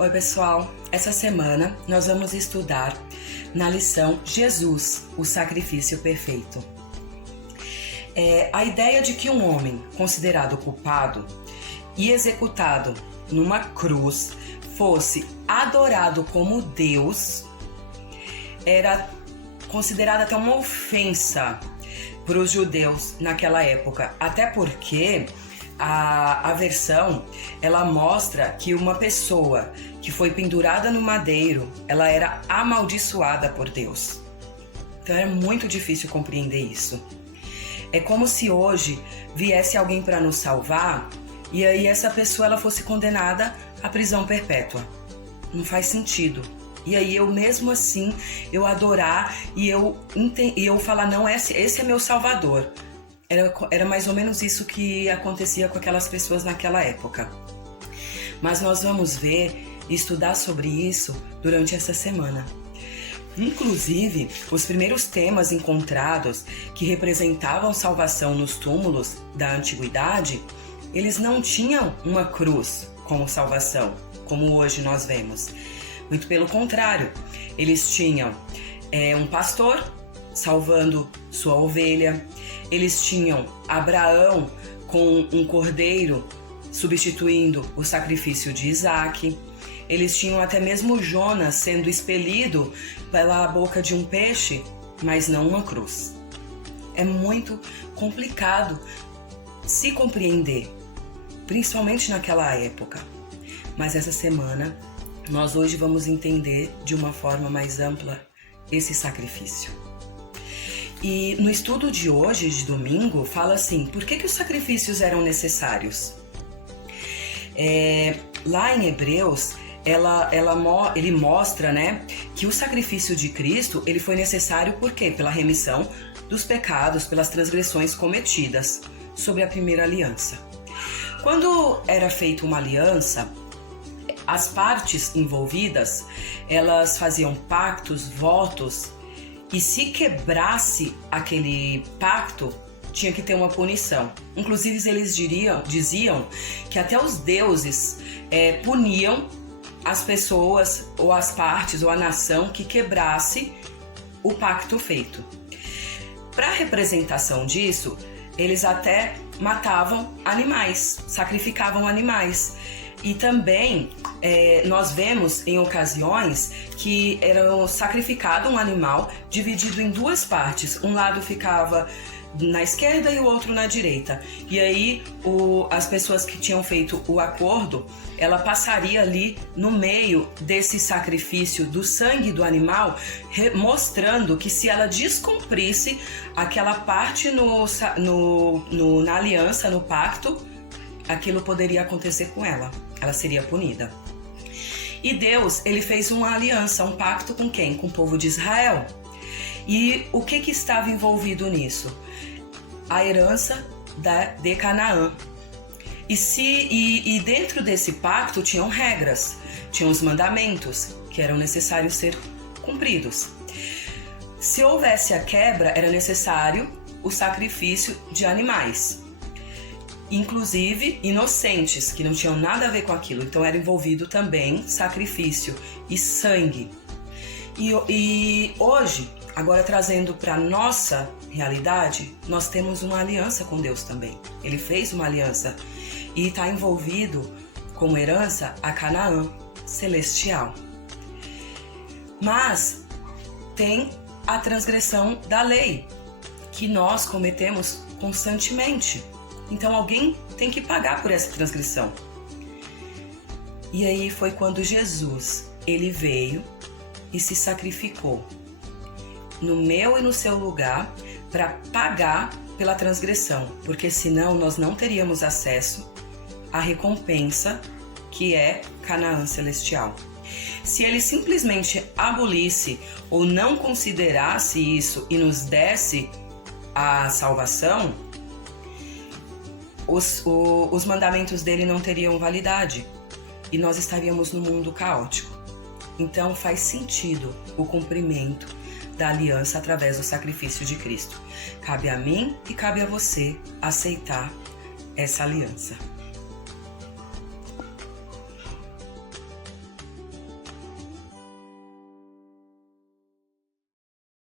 Oi pessoal, essa semana nós vamos estudar na lição Jesus, o sacrifício perfeito. A ideia de que um homem considerado culpado e executado numa cruz fosse adorado como Deus era considerada até uma ofensa para os judeus naquela época, até porque a versão ela mostra que uma pessoa que foi pendurada no madeiro, ela era amaldiçoada por Deus. Então era muito difícil compreender isso. É como se hoje viesse alguém para nos salvar e aí essa pessoa ela fosse condenada à prisão perpétua. Não faz sentido. E aí eu mesmo assim, eu adorar e eu falar, não, esse é meu salvador. Era mais ou menos isso que acontecia com aquelas pessoas naquela época. Mas nós vamos ver e estudar sobre isso durante essa semana. Inclusive, os primeiros temas encontrados que representavam salvação nos túmulos da antiguidade, eles não tinham uma cruz como salvação, como hoje nós vemos. Muito pelo contrário, eles tinham um pastor salvando sua ovelha, eles tinham Abraão com um cordeiro substituindo o sacrifício de Isaac, eles tinham até mesmo Jonas sendo expelido pela boca de um peixe, mas não uma cruz. É muito complicado se compreender, principalmente naquela época. Mas essa semana, nós hoje vamos entender de uma forma mais ampla esse sacrifício. E no estudo de hoje, de domingo, fala assim, por que os sacrifícios eram necessários? Lá em Hebreus, ele mostra, que o sacrifício de Cristo ele foi necessário por quê? Pela remissão dos pecados, pelas transgressões cometidas sobre a primeira aliança. Quando era feita uma aliança, as partes envolvidas, elas faziam pactos, votos, e se quebrasse aquele pacto, tinha que ter uma punição. Inclusive, eles diziam que até os deuses puniam as pessoas, ou as partes, ou a nação que quebrasse o pacto feito. Para representação disso, eles até matavam animais, sacrificavam animais. E também nós vemos em ocasiões que era sacrificado um animal dividido em duas partes. Um lado ficava na esquerda e o outro na direita. E aí as pessoas que tinham feito o acordo, ela passaria ali no meio desse sacrifício do sangue do animal, mostrando que se ela descumprisse aquela parte na aliança, no pacto, aquilo poderia acontecer com ela. Ela seria punida. E Deus, ele fez uma aliança, um pacto com quem? Com o povo de Israel. E o que estava envolvido nisso? A herança de Canaã. E dentro desse pacto tinham regras, tinham os mandamentos que eram necessários ser cumpridos. Se houvesse a quebra, era necessário o sacrifício de animais, inclusive inocentes, que não tinham nada a ver com aquilo. Então era envolvido também sacrifício e sangue. E hoje, agora trazendo para a nossa realidade, nós temos uma aliança com Deus também. Ele fez uma aliança e está envolvido como herança a Canaã celestial. Mas tem a transgressão da lei, que nós cometemos constantemente. Então alguém tem que pagar por essa transgressão. E aí foi quando Jesus, ele veio e se sacrificou no meu e no seu lugar para pagar pela transgressão, porque senão nós não teríamos acesso à recompensa que é Canaã celestial. Se ele simplesmente abolisse ou não considerasse isso e nos desse a salvação, os mandamentos dele não teriam validade e nós estaríamos no mundo caótico. Então faz sentido o cumprimento da aliança através do sacrifício de Cristo. Cabe a mim e cabe a você aceitar essa aliança.